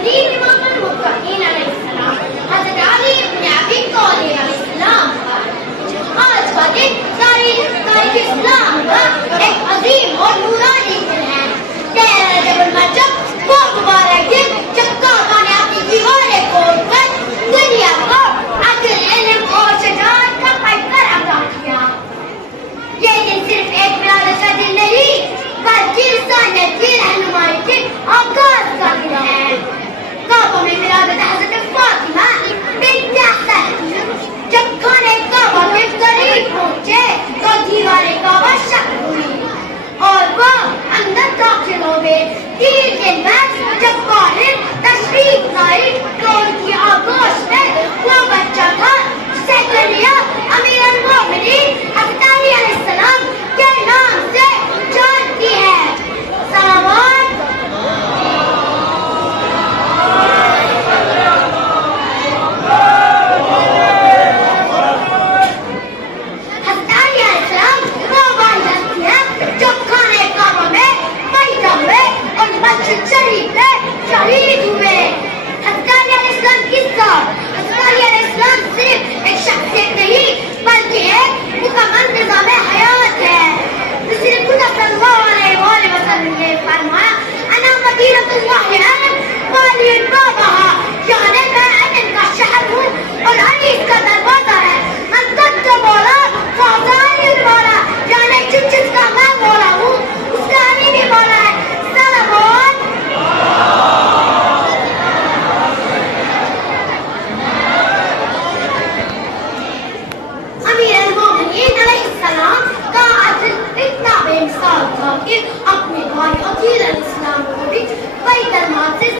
तकरीर इमाम अल-मुत्तकीन अलैहिस्सलाम हज़रत अली इब्न अबी तालिब अलैहिस्सलाम का आज का दिन तारीख इस्लाम का एक अजीम और नूरानी दिन है। 13 रजब मजब वो मुबारक दिन जब काबा ने अपनी दीवारें खोलकर दुनिया को अक्ल, इल्म और शजाअत का पैकर अता किया। ये दिन सिर्फ एक विलादत का दिन नहीं बल्कि इंसानियत की रहनुमाई के आगाज का दिन है। काबा में विलादत हज़रत फातिमा बिन्त हसन जब खाने काबा के करीब पहुंचे तो दीवारें काबा शक हुई और वो अंदर दाखिल हो गए। 3 दिन बाद जब बाहर तशरीफ लाई तो उनकी आगोश में वो बच्चा था जिसे दुनिया अमीर अल-मोमिनीन हज़रत अली अलैहिस्सलाम के नाम से जानती है। सलावत हज़रत अली अलैहिस्सलाम वो वाली हस्ती है जो खाने काबा में पैदा हुए और मस्जिद शरीफ में शहीद हुए। हज़रत अली अलैहिस्सलाम किस्सा हज़रत अली अलैहिस्सलाम सिर्फ एक शख्सियत नहीं बल्कि एक मुकम्मल निज़ाम हयात है। रसूल खुदा सल्लल्लाहु अलैहि वसल्लम ने फरमाया अना मदीनतुल्लाहि वालियुन बाबहा, यानी मैं अदन का शहर हूँ और अली इसका दरवाजा है। मन तक बोला फौजानिल मौला, यानी जिसका मैं मौला हूँ उसका अली भी मौला है। सलावत अमीर अल-मोमिनीन अलैहिस्सलाम का अदल इतना बेमिसाल था कि अपने भाई अकील अलैहिस्सलाम को भी कई दरमाद से